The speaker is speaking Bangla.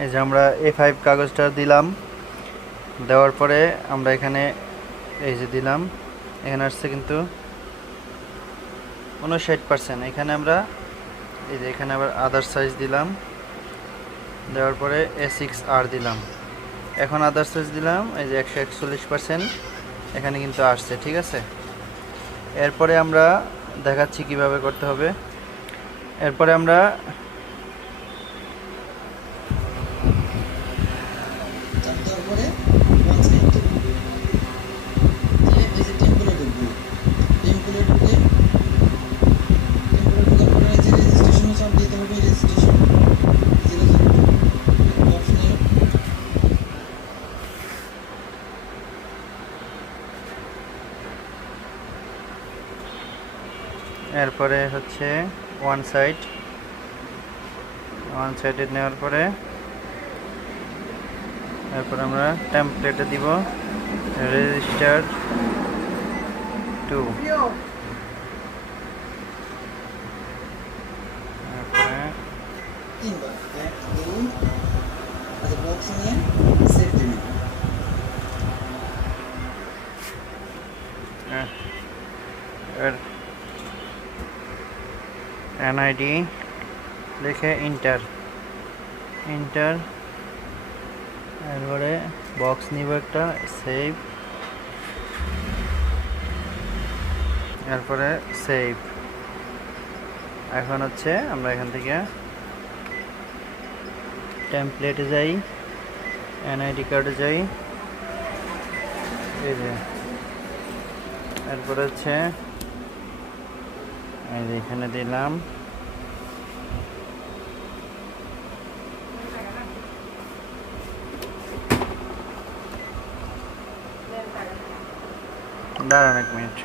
এই যে আমরা A5 কাগজটা দিলাম, দেওয়ার পরে আমরা এখানে এই যে দিলাম, এখানে আসছে কিন্তু 59%। এখানে আমরা এই যে এখানে আবার আদার সাইজ দিলাম, দেওয়ার পরে A6R দিলাম, এখন আদার সাইজ দিলাম, এই যে 141%। এখানে কিন্তু আসছে, ঠিক আছে। এরপরে আমরা দেখাচ্ছি কিভাবে করতে হবে। এরপরে আমরা এরপরে হচ্ছে ওয়ান সাইডে নেওয়ার পরে এরপর আমরা টেমপ্লেটে দিব রেজিস্টার 2। এনআইডি লিখে ইন্টার, এরপরে বক্স নিব একটা, সেভ, এরপরে সেভ। এখন হচ্ছে আমরা এখান থেকে টেমপ্লেটে যাই, এনআইডি কার্ডে যাই, এই যে এরপরে হচ্ছে এই যে এখানে দিলাম, দাঁড়ান 1 মিনিট।